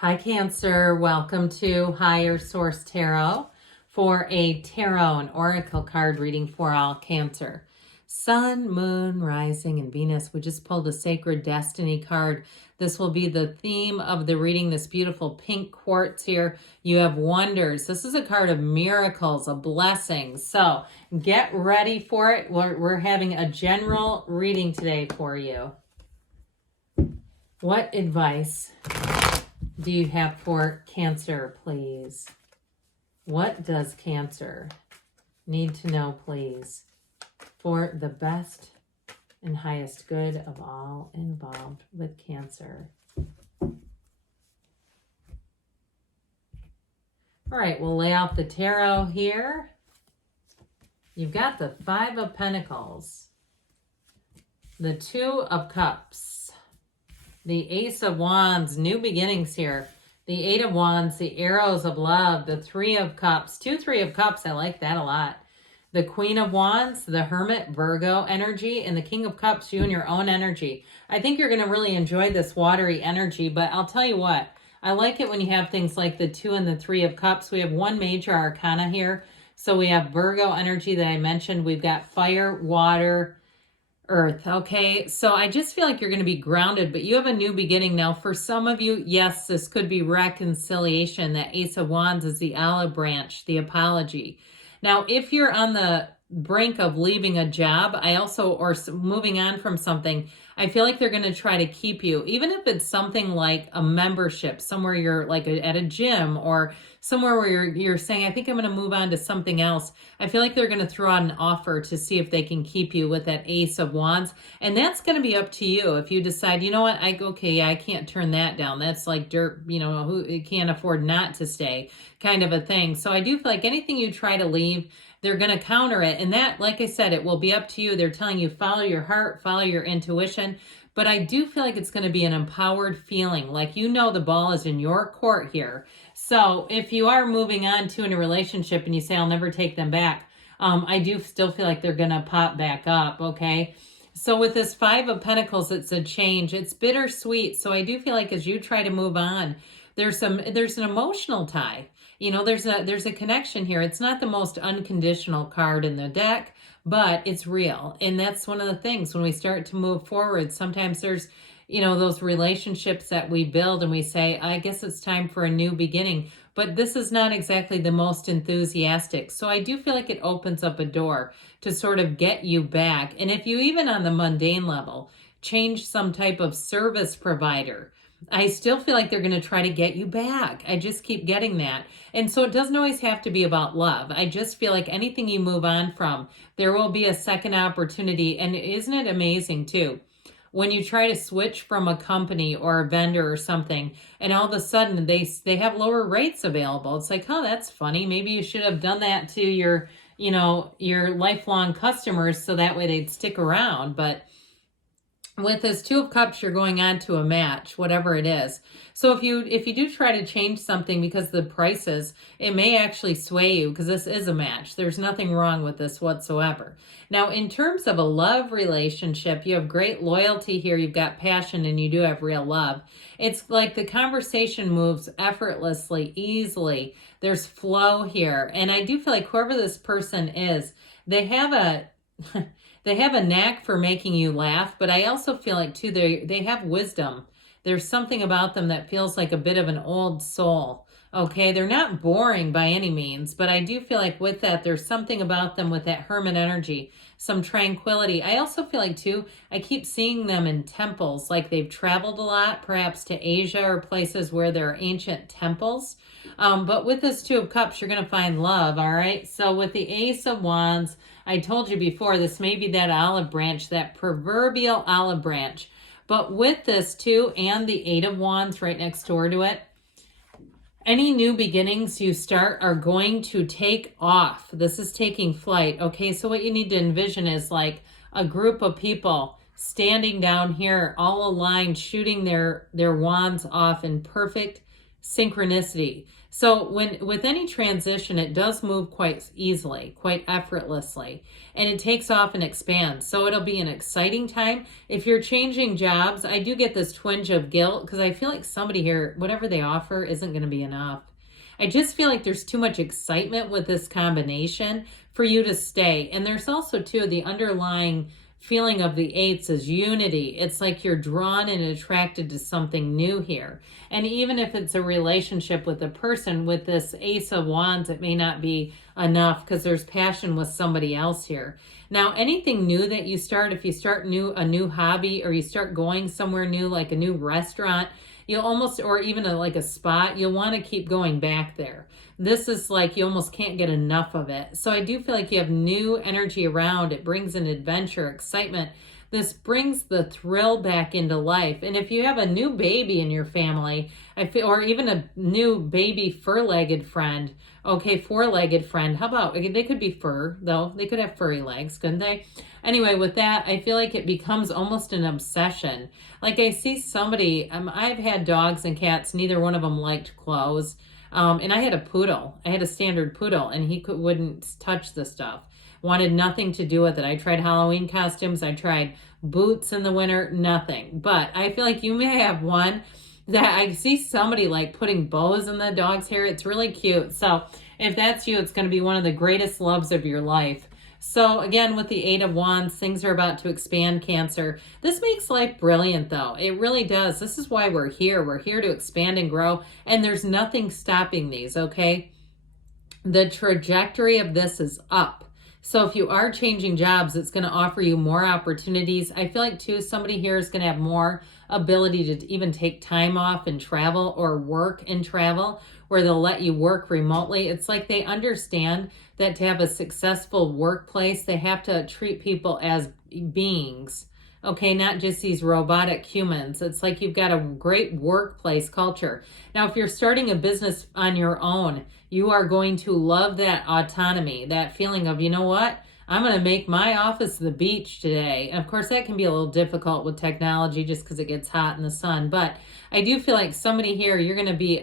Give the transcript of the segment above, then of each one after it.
Hi, Cancer. Welcome to Higher Source Tarot for a tarot and oracle card reading for all Cancer. Sun, Moon, Rising, and Venus. We just pulled a Sacred Destiny card. This will be the theme of the reading, this beautiful pink quartz here. You have wonders. This is a card of miracles, of blessings. So get ready for it. We're having a general reading today for you. What advice do you have for Cancer, please? What does Cancer need to know, please, for the best and highest good of all involved with Cancer? All right, we'll lay out the tarot here. You've got the Five of Pentacles, the Two of Cups, the Ace of Wands, new beginnings here. The Eight of Wands, the Arrows of Love, the Three of Cups, Three of Cups, I like that a lot. The Queen of Wands, the Hermit, Virgo energy, and the King of Cups, you and your own energy. I think you're going to really enjoy this watery energy, but I'll tell you what, I like it when you have things like the Two and the Three of Cups. We have one major arcana here. So we have Virgo energy that I mentioned. We've got fire, water, earth. Okay, so I just feel like you're going to be grounded, but you have a new beginning now. For some of you, yes, this could be reconciliation. That Ace of Wands is the olive branch, the apology. Now, if you're on the brink of leaving a job, or moving on from something, I feel like they're going to try to keep you, even if it's something like a membership, somewhere you're like at a gym or somewhere where you're saying, I think I'm going to move on to something else. I feel like they're going to throw out an offer to see if they can keep you with that Ace of Wands. And that's going to be up to you. If you decide, you know what, I can't turn that down. That's like dirt, who can't afford not to stay kind of a thing. So I do feel like anything you try to leave, they're going to counter it. And that, like I said, it will be up to you. They're telling you, follow your heart, follow your intuition. But I do feel like it's going to be an empowered feeling, like the ball is in your court here. So if you are moving on to in a relationship and you say, I'll never take them back, I do still feel like they're going to pop back up, okay? So with this Five of Pentacles, it's a change. It's bittersweet. So I do feel like as you try to move on, there's an emotional tie. There's a connection here. It's not the most unconditional card in the deck, but it's real. And that's one of the things when we start to move forward. Sometimes there's, those relationships that we build and we say, I guess it's time for a new beginning. But this is not exactly the most enthusiastic. So I do feel like it opens up a door to sort of get you back. And if you even on the mundane level, change some type of service provider, I still feel like they're going to try to get you back. I just keep getting that. And so it doesn't always have to be about love. I just feel like anything you move on from, there will be a second opportunity. And isn't it amazing too? When you try to switch from a company or a vendor or something, and all of a sudden they have lower rates available. It's like, oh, that's funny. Maybe you should have done that to your lifelong customers so that way they'd stick around. But with this Two of Cups, you're going on to a match, whatever it is. So if you do try to change something because of the prices, it may actually sway you because this is a match. There's nothing wrong with this whatsoever. Now, in terms of a love relationship, you have great loyalty here. You've got passion and you do have real love. It's like the conversation moves effortlessly, easily. There's flow here. And I do feel like whoever this person is, they have a... They have a knack for making you laugh, but I also feel like, too, they have wisdom. There's something about them that feels like a bit of an old soul, okay? They're not boring by any means, but I do feel like with that, there's something about them with that hermit energy, some tranquility. I also feel like, too, I keep seeing them in temples, like they've traveled a lot, perhaps to Asia or places where there are ancient temples. But with this Two of Cups, you're going to find love, all right? So with the Ace of Wands, I told you before, this may be that olive branch, that proverbial olive branch. But with this too, and the Eight of Wands right next door to it, any new beginnings you start are going to take off. This is taking flight. Okay, so what you need to envision is like a group of people standing down here, all aligned, shooting their wands off in perfect synchronicity. So with any transition, it does move quite easily, quite effortlessly, and it takes off and expands. So it'll be an exciting time. If you're changing jobs, I do get this twinge of guilt because I feel like somebody here, whatever they offer isn't going to be enough. I just feel like there's too much excitement with this combination for you to stay. And there's also too the underlying feeling of the eights is unity. It's like you're drawn and attracted to something new here. And even if it's a relationship with a person, with this Ace of Wands, it may not be enough because there's passion with somebody else here. Now, anything new that you start, if you start a new hobby, or you start going somewhere new, like a new restaurant, you'll almost, or even like a spot, you'll want to keep going back there. This is like you almost can't get enough of it. So I do feel like you have new energy around. It brings an adventure, excitement. This brings the thrill back into life. And if you have a new baby in your family, I feel, or even a new baby four-legged friend, how about, they could be fur, though. They could have furry legs, couldn't they? Anyway, with that, I feel like it becomes almost an obsession. Like I see somebody, I've had dogs and cats, neither one of them liked clothes. And I had a poodle. I had a standard poodle, and he wouldn't touch the stuff. Wanted nothing to do with it. I tried Halloween costumes. I tried boots in the winter, nothing. But I feel like you may have one that I see somebody like putting bows in the dog's hair. It's really cute. So if that's you, it's going to be one of the greatest loves of your life. So again, with the Eight of Wands, things are about to expand, Cancer. This makes life brilliant, though. It really does. This is why we're here. We're here to expand and grow, and there's nothing stopping these, okay? The trajectory of this is up. So if you are changing jobs, it's going to offer you more opportunities. I feel like, too, somebody here is going to have more ability to even take time off and travel, or work and travel, where they'll let you work remotely. It's like they understand that to have a successful workplace, they have to treat people as beings, okay, not just these robotic humans. It's like you've got a great workplace culture. Now, if you're starting a business on your own, you are going to love that autonomy, that feeling of, you know what? I'm going to make my office the beach today. And of course, that can be a little difficult with technology just because it gets hot in the sun. But I do feel like somebody here, you're going to be,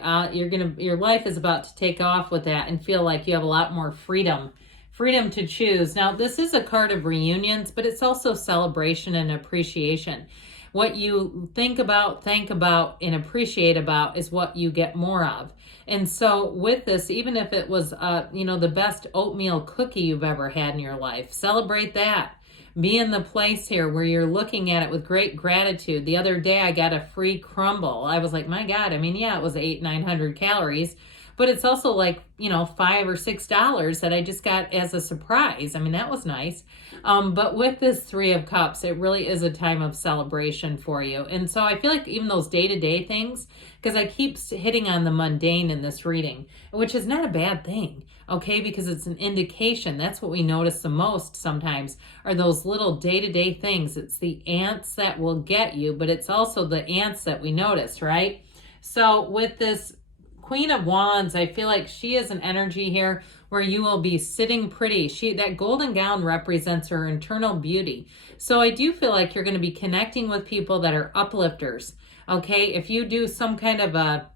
your life is about to take off with that and feel like you have a lot more freedom to choose. Now, this is a card of reunions, but it's also celebration and appreciation. What you think about, and appreciate about is what you get more of. And so with this, even if it was, the best oatmeal cookie you've ever had in your life, celebrate that. Be in the place here where you're looking at it with great gratitude. The other day, I got a free crumble. I was like, my God, it was 900 calories, but it's also like, $5 or $6 that I just got as a surprise. That was nice. But with this Three of Cups, it really is a time of celebration for you. And so I feel like even those day-to-day things, because I keep hitting on the mundane in this reading, which is not a bad thing, okay? Because it's an indication. That's what we notice the most sometimes, are those little day-to-day things. It's the ants that will get you, but it's also the ants that we notice, right? So with this Queen of Wands, I feel like she is an energy here where you will be sitting pretty. That golden gown represents her internal beauty. So I do feel like you're going to be connecting with people that are uplifters. Okay, if you do some kind of a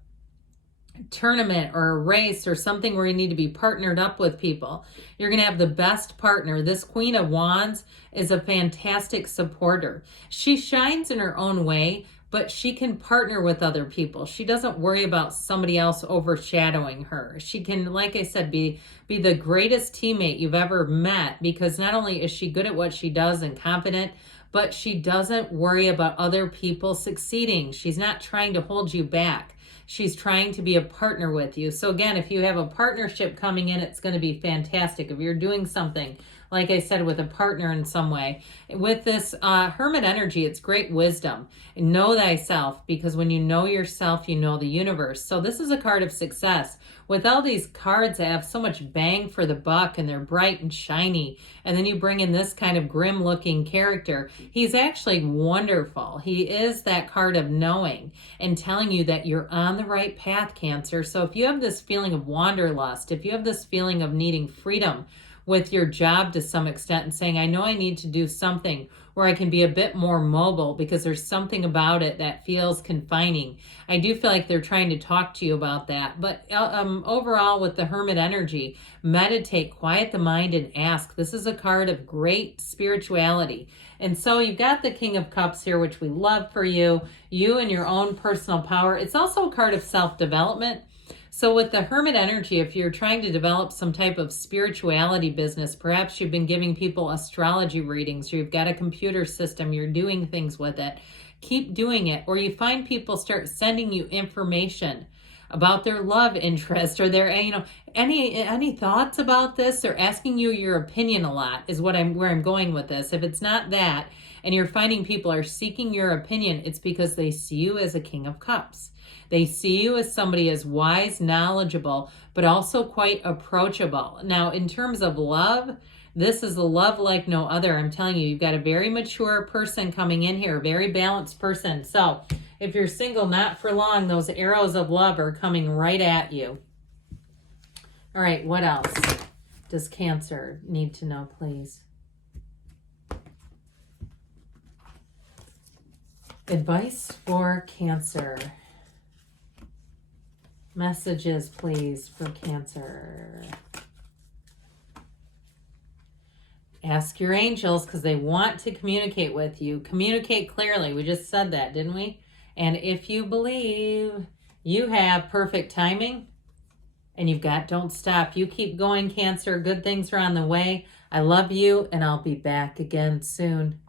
tournament or a race or something where you need to be partnered up with people, you're going to have the best partner. This Queen of Wands is a fantastic supporter. She shines in her own way, but she can partner with other people. She doesn't worry about somebody else overshadowing her. She can, like I said, be the greatest teammate you've ever met, because not only is she good at what she does and confident, but she doesn't worry about other people succeeding. She's not trying to hold you back. She's trying to be a partner with you. So again, if you have a partnership coming in, it's going to be fantastic. If you're doing something, like I said, with a partner in some way. With this Hermit energy, it's great wisdom. Know thyself, because when you know yourself, you know the universe. So this is a card of success. With all these cards that have so much bang for the buck and they're bright and shiny, and then you bring in this kind of grim looking character, he's actually wonderful. He is that card of knowing and telling you that you're on the right path, Cancer. So if you have this feeling of wanderlust, if you have this feeling of needing freedom, with your job to some extent and saying, I know I need to do something where I can be a bit more mobile because there's something about it that feels confining. I do feel like they're trying to talk to you about that. But overall, with the Hermit energy, meditate, quiet the mind, and ask. This is a card of great spirituality. And so you've got the King of Cups here, which we love for you and your own personal power. It's also a card of self-development. So with the Hermit energy, if you're trying to develop some type of spirituality business, perhaps you've been giving people astrology readings, or you've got a computer system, you're doing things with it, keep doing it. Or you find people start sending you information about their love interest or their, any thoughts about this. They're asking you your opinion a lot is where I'm going with this. If it's not that, and you're finding people are seeking your opinion, it's because they see you as a King of Cups. They see you as somebody as wise, knowledgeable, but also quite approachable. Now, in terms of love, this is a love like no other. I'm telling you, you've got a very mature person coming in here, a very balanced person. So if you're single, not for long, those arrows of love are coming right at you. All right, what else does Cancer need to know, please? Advice for Cancer. Messages, please, for Cancer. Ask your angels because they want to communicate with you. Communicate clearly. We just said that, didn't we? And if you believe you have perfect timing and you've got don't stop. You keep going, Cancer. Good things are on the way. I love you, and I'll be back again soon.